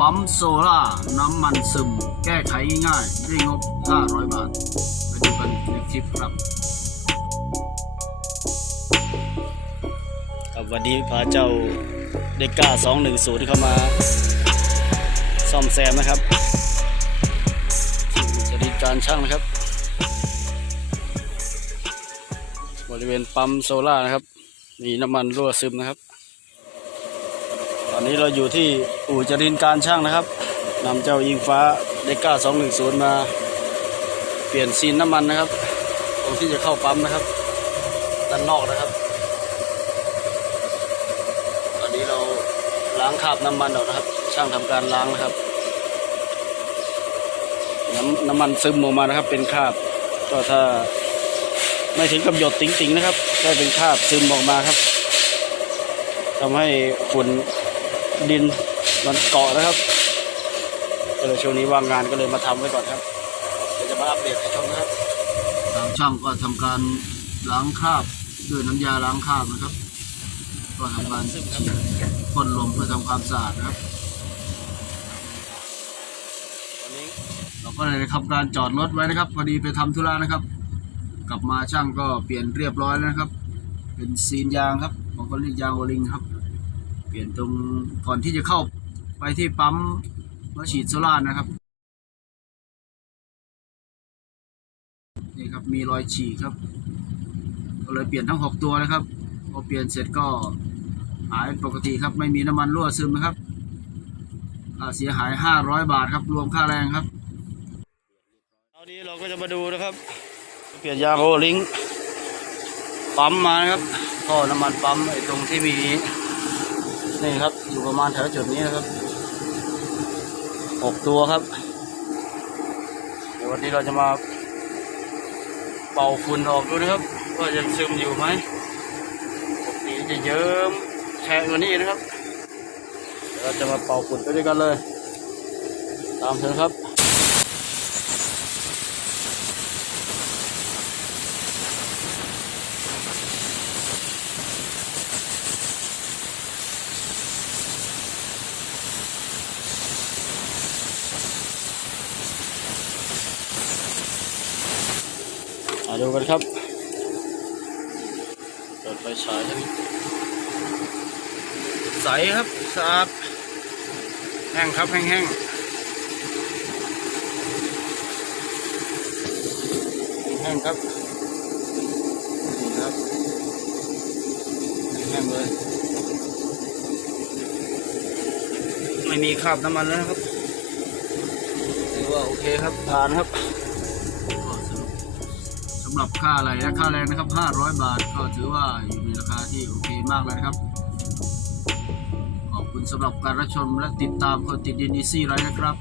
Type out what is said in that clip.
ปั๊มโซล่า น้ำมันซึม แก้ไขง่ายด้วยงบ 500 บาท ไปดูกันในคลิปครับครับวันนี้พาเจ้าเด็กก้า210 เข้ามาซ่อมแซมนะครับจะดีการช่างนะครับ บริเวณปั๊มโซล่านะครับ มีน้ำมันรั่วซึมนะครับ อนนี้เราอยู่ที่อู่จรินการช่างนะครับนำเจ้ายิงฟ้าเดก้า210มา เปลี่ยนซีนน้ำมันนะครับ ตรงที่จะเข้าปั๊มนะครับ ด้านนอกนะครับ ตอนนี้เราล้างคราบน้ำมันออกนะครับ ช่างทำการล้างนะครับ น้ำน้ำมันซึมออกมานะครับ เป็นคราบ ก็ถ้าไม่ถึงกับหยดติ๋งๆนะครับก็เป็นคราบซึมออกมาครับทำให้ฝุ่น ดินมันเกาะนะครับก็เลยช่วงนี้ว่างงานก็เลยมาทำไว้ก่อนครับเดี๋ยวจะมาอัปเดตให้ชมนะครับทางช่างก็ทำการล้างคราบด้วยน้ำยาล้างคราบนะครับก็ทำการซึมครับพ่นลมเพื่อทำความสะอาดนะครับเราก็เลยทำการจอดรถไว้นะครับ พอดีไปทำธุระนะครับ กลับมาช่างก็เปลี่ยนเรียบร้อยแล้วนะครับ เป็นซีนยางครับบางคนเรียกยางโอลิงครับ ปลี่ยนตรงก่อนที่จะเข้าไปที่ปั๊มมาฉีดโซล่านะครับนี่ครับมีรอยฉีกครับก็เลยเปลี่ยนทั้งหกตัวนะครับพอเปลี่ยนเสร็จก็หายปกติครับ ไม่มีน้ำมันรั่วซึมนะครับเสียหาย 500 บาทครับ รวมค่าแรงครับตอนนี้เราก็จะมาดูนะครับ เปลี่ยนยางโอลิงปั๊มมานะครับท่อน้ำมันปั๊มไอ้ตรงที่มี นี่ครับ อยู่ประมาณแถวจุดนี้นะครับหกตัวครับ เดี๋ยววันนี้เราจะมาเป่าฝุ่นออกดูนะครับ ว่ายังซึมอยู่ไหมปกติจะเยิ้มแฉะกว่านี้นะครับเดี๋ยวเราจะมาเป่าฝุ่นไปด้วยกันเลย ตามเถอะครับ มาดูกันครับเปิดไฟฉายกันใสครับสะอาดแห้งครับแห้งแห้งแห้งครับนี่ครับแห้งเลยไม่มีคราบน้ำมันแล้วครับถือว่าโอเคครับผ่านครับำหรับค่าอะไรและค่าแรงนะครับ 500 บาท ก็ถือว่าอยู่ในราคาที่โอเคมากเลยนะครับ ขอบคุณสำหรับการรับชมและติดตามคนติดดินดีซี่ไรนะครับ